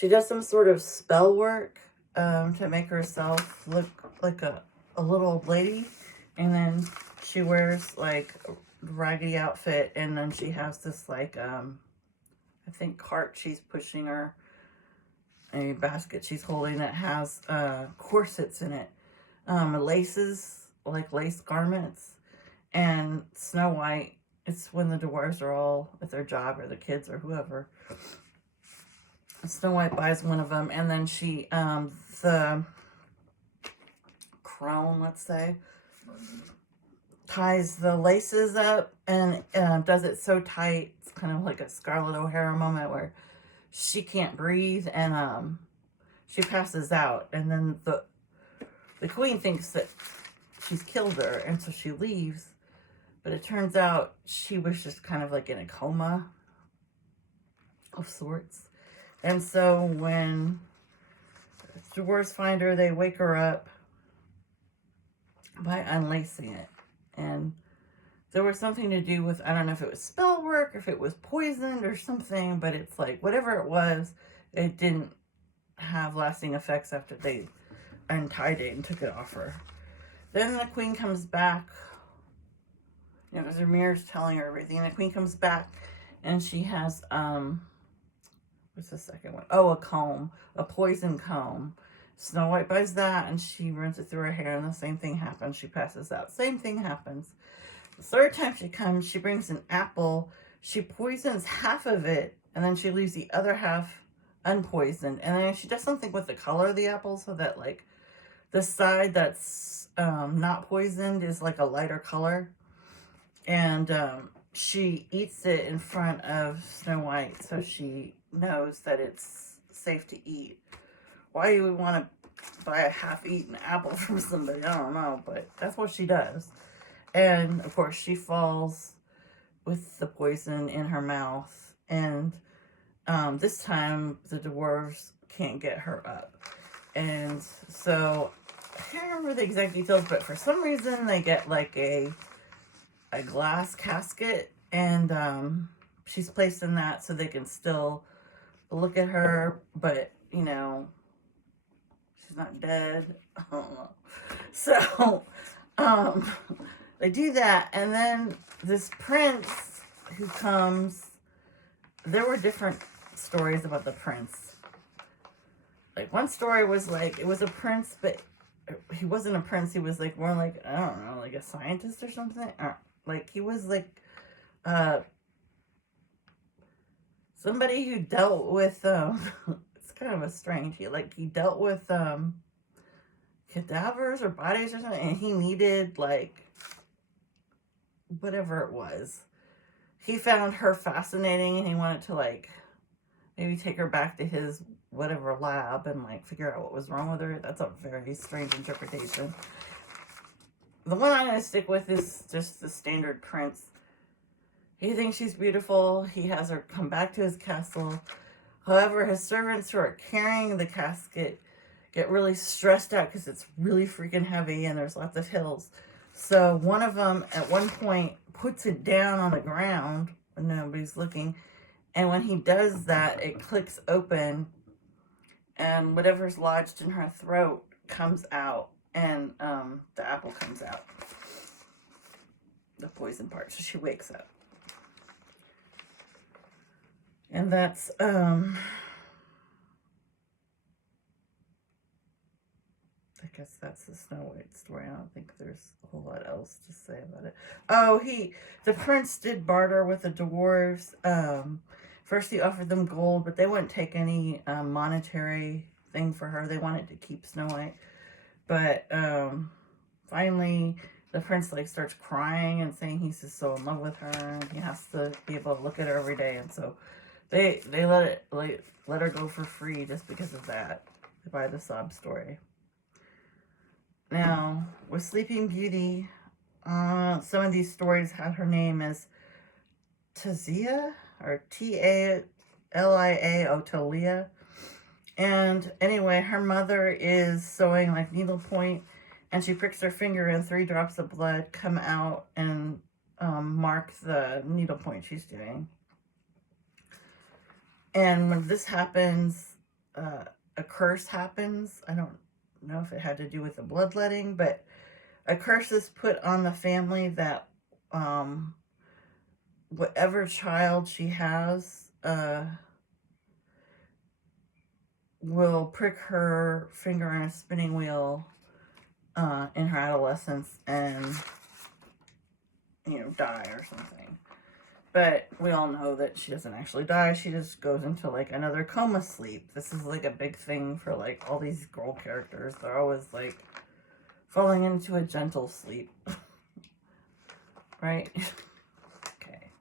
She does some sort of spell work to make herself look like a little old lady. And then she wears like a raggedy outfit. And then she has this like, I think cart she's pushing, or a basket she's holding that has corsets in it. Laces, like lace garments. And Snow White, it's when the dwarves are all at their job, or the kids or whoever. Snow White buys one of them, and then she, the crone, let's say, ties the laces up and does it so tight, it's kind of like a Scarlett O'Hara moment where she can't breathe, and she passes out, and then the queen thinks that she's killed her, and so she leaves, but it turns out she was just kind of like in a coma of sorts. And so when dwarves find her, they wake her up by unlacing it. And there was something to do with, I don't know if it was spell work, or if it was poisoned or something, but it's like, whatever it was, it didn't have lasting effects after they untied it and took it off her. Then the queen comes back, because her mirror's telling her everything. And the queen comes back, and she has, what's the second one? Oh, a comb, a poison comb. Snow White buys that, and she runs it through her hair, and the same thing happens. She passes out. Same thing happens. The third time she comes, she brings an apple. She poisons half of it, and then she leaves the other half unpoisoned. And then she does something with the color of the apple, so that, like, the side that's not poisoned is, like, a lighter color. And she eats it in front of Snow White, so she knows that it's safe to eat. Why you would want to buy a half-eaten apple from somebody, I don't know, but that's what she does. And, of course, she falls with the poison in her mouth. And this time, the dwarves can't get her up. And so, I can't remember the exact details, but for some reason, they get, like, a glass casket. And she's placed in that so they can still look at her. But, you know, she's not dead. I don't know. So, they do that, and then this prince who comes, there were different stories about the prince. Like, one story was like, it was a prince, but he wasn't a prince, he was like more like, I don't know, like a scientist or something, or like he was like somebody who dealt with it's kind of a strange, he dealt with cadavers or bodies or something, and he needed, like, whatever it was. He found her fascinating, and he wanted to, like, maybe take her back to his whatever lab and, like, figure out what was wrong with her. That's a very strange interpretation. The one I'm going to stick with is just the standard prince. He thinks she's beautiful. He has her come back to his castle. However, his servants who are carrying the casket get really stressed out because it's really freaking heavy and there's lots of hills. So one of them, at one point, puts it down on the ground when nobody's looking. And when he does that, it clicks open. And whatever's lodged in her throat comes out. And the apple comes out. The poison part. So she wakes up. And that's... I guess that's the Snow White story. I don't think there's a whole lot else to say about it. Oh, the prince did barter with the dwarves. First he offered them gold, but they wouldn't take any monetary thing for her. They wanted to keep Snow White. But finally, the prince, like, starts crying and saying he's just so in love with her, and he has to be able to look at her every day. And so they let her go for free just because of that. They buy the sob story. Now, with Sleeping Beauty, some of these stories had her name as Talia, or Talia, Talia. And anyway, her mother is sewing, like, needlepoint, and she pricks her finger and 3 drops of blood come out and mark the needlepoint she's doing. And when this happens, a curse happens. I don't know if it had to do with the bloodletting, but a curse is put on the family that um, whatever child she has will prick her finger on a spinning wheel in her adolescence and, die or something. But we all know that she doesn't actually die. She just goes into like another coma sleep. This is like a big thing for like all these girl characters. They're always like falling into a gentle sleep. Right? Okay.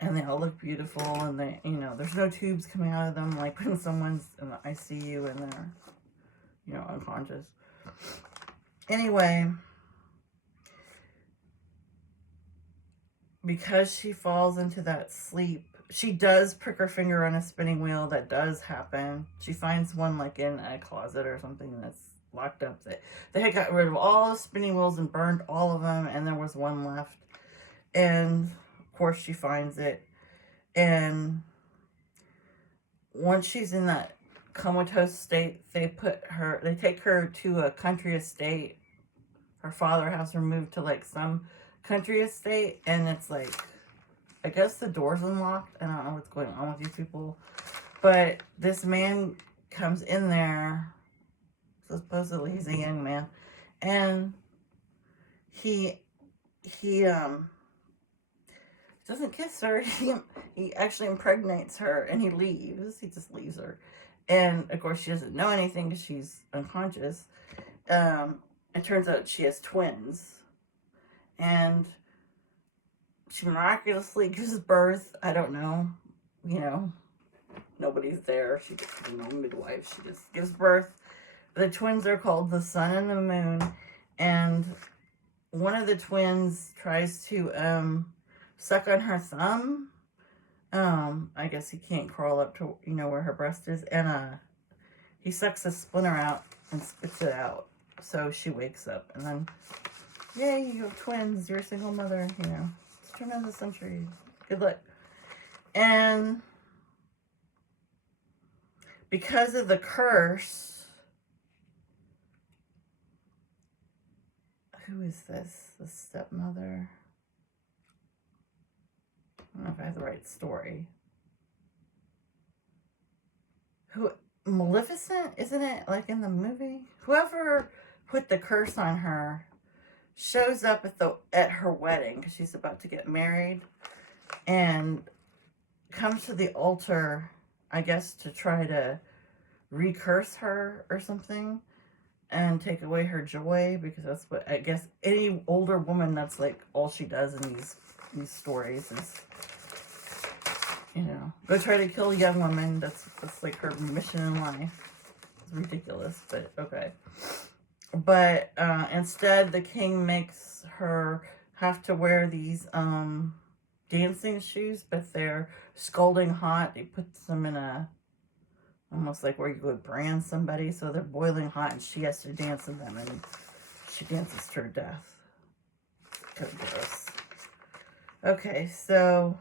And they all look beautiful, and they, there's no tubes coming out of them like when someone's in the ICU and they're, unconscious. Anyway, because she falls into that sleep, she does prick her finger on a spinning wheel. That does happen. She finds one like in a closet or something that's locked up. They had got rid of all the spinning wheels and burned all of them, and there was one left. And of course she finds it. And once she's in that comatose state, they take her to a country estate. Her father has her moved to like some country estate, and it's like, I guess the door's unlocked. I don't know what's going on with these people, but this man comes in there. Supposedly he's a young man, and he doesn't kiss her. He actually impregnates her, and he leaves. He just leaves her, and of course she doesn't know anything because she's unconscious. It turns out she has twins, and she miraculously gives birth. I don't know, nobody's there. She gets midwife. She just gives birth. The twins are called the sun and the moon, and one of the twins tries to suck on her thumb. I guess he can't crawl up to where her breast is, and he sucks a splinter out and spits it out. So she wakes up, and then, yay, you have twins. You're a single mother. It's turn of the century. Good luck. And because of the curse, who is this? The stepmother? I don't know if I have the right story. Maleficent, isn't it? Like in the movie? Whoever put the curse on her shows up at her wedding, because she's about to get married, and comes to the altar, I guess, to try to recurse her or something and take away her joy, because that's what, I guess, any older woman, that's like all she does in these stories is, go try to kill young women. That's like her mission in life. It's ridiculous, but okay. But instead, the king makes her have to wear these dancing shoes, but they're scalding hot. He puts them in almost like where you would brand somebody, so they're boiling hot, and she has to dance in them, and she dances to her death. Kind of gross. Okay, so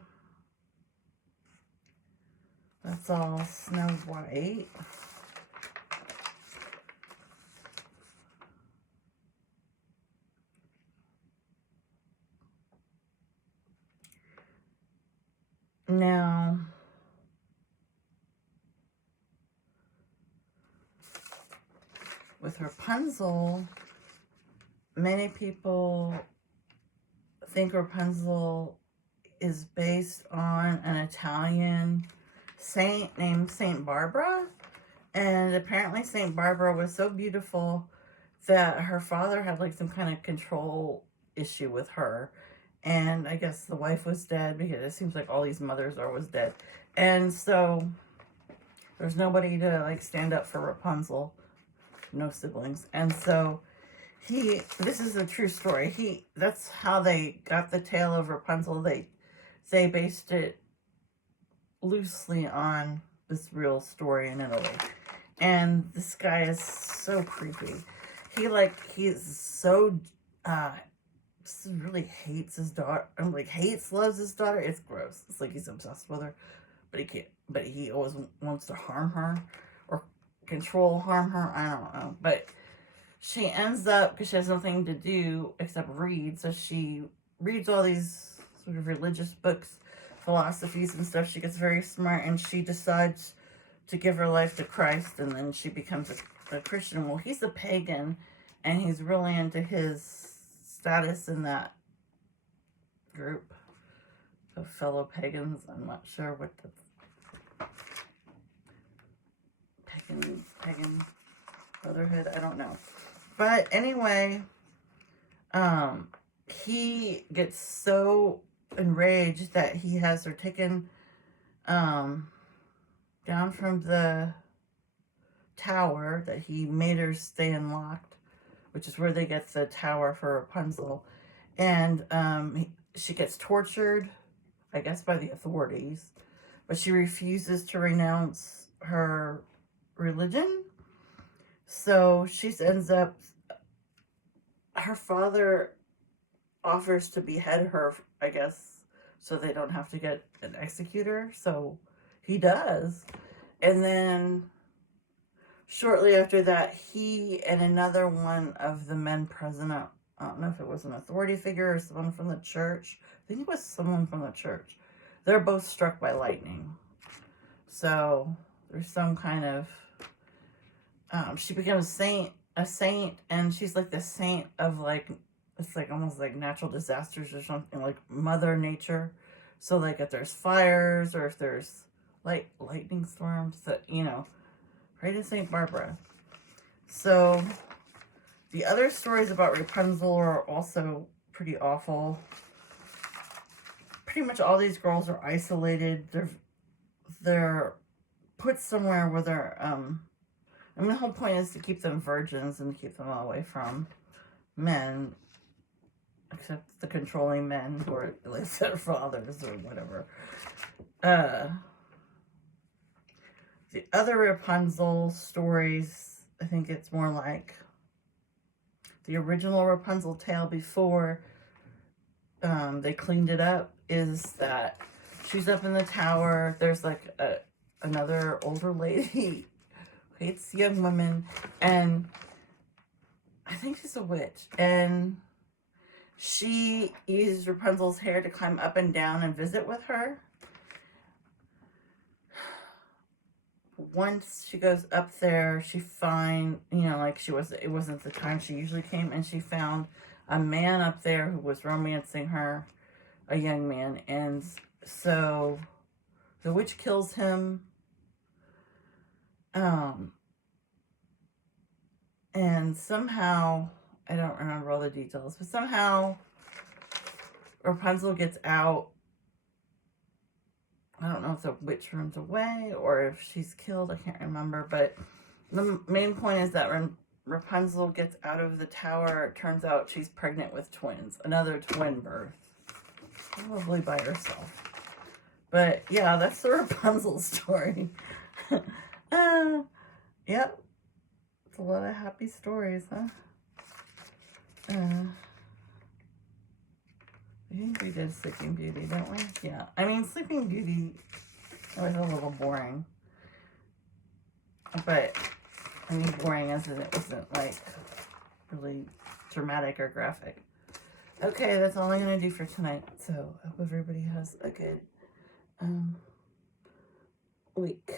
that's all Snow White. Now, with Rapunzel, many people think Rapunzel is based on an Italian saint named Saint Barbara, and apparently Saint Barbara was so beautiful that her father had like some kind of control issue with her, and I guess the wife was dead, because it seems like all these mothers are always dead, and so there's nobody to like stand up for Rapunzel, no siblings, and so this is a true story. That's how they got the tale of Rapunzel. They based it loosely on this real story in Italy. And this guy is so creepy. He's so really hates his daughter. Loves his daughter. It's gross. It's like he's obsessed with her. but he can't. But he always wants to harm her or harm her. I don't know. But she ends up, because she has nothing to do except read, so she reads all these sort of religious books, philosophies and stuff. She gets very smart, and she decides to give her life to Christ, and then she becomes a Christian. Well, he's a pagan, and he's really into his status in that group of fellow pagans. I'm not sure what the pagan brotherhood, I don't know. But anyway, he gets so enraged that he has her taken down from the tower that he made her stay unlocked, which is where they get the tower for Rapunzel. And she gets tortured, I guess, by the authorities, but she refuses to renounce her religion. So she ends up, her father offers to behead her, I guess, so they don't have to get an executor. So he does. And then shortly after that, he and another one of the men present, I don't know if it was an authority figure or someone from the church. I think it was someone from the church. They're both struck by lightning. So there's some kind of, she becomes a saint, and she's like the saint of, like, it's like almost like natural disasters or something, like Mother Nature. So like if there's fires or if there's like lightning storms, that, you know, pray to Saint Barbara. So the other stories about Rapunzel are also pretty awful. Pretty much all these girls are isolated. They're put somewhere where they're I mean, the whole point is to keep them virgins and keep them away from men, except the controlling men who are like their fathers or whatever. The other Rapunzel stories, I think it's more like the original Rapunzel tale before they cleaned it up, is that she's up in the tower. There's like another older lady who hates young women, and I think she's a witch, and she uses Rapunzel's hair to climb up and down and visit with her. Once she goes up there, she like it wasn't the time she usually came, and she found a man up there who was romancing her, a young man, and so the witch kills him, and somehow, I don't remember all the details, but somehow Rapunzel gets out. I don't know if the witch runs away or if she's killed. I can't remember. But the main point is that when Rapunzel gets out of the tower, it turns out she's pregnant with twins. Another twin birth. Probably by herself. But yeah, that's the Rapunzel story. Yep. It's a lot of happy stories, huh? I think we did Sleeping Beauty, don't we? Yeah. I mean, Sleeping Beauty was a little boring. But, I mean, boring as in it wasn't, like, really dramatic or graphic. Okay, that's all I'm going to do for tonight. So, I hope everybody has a good week.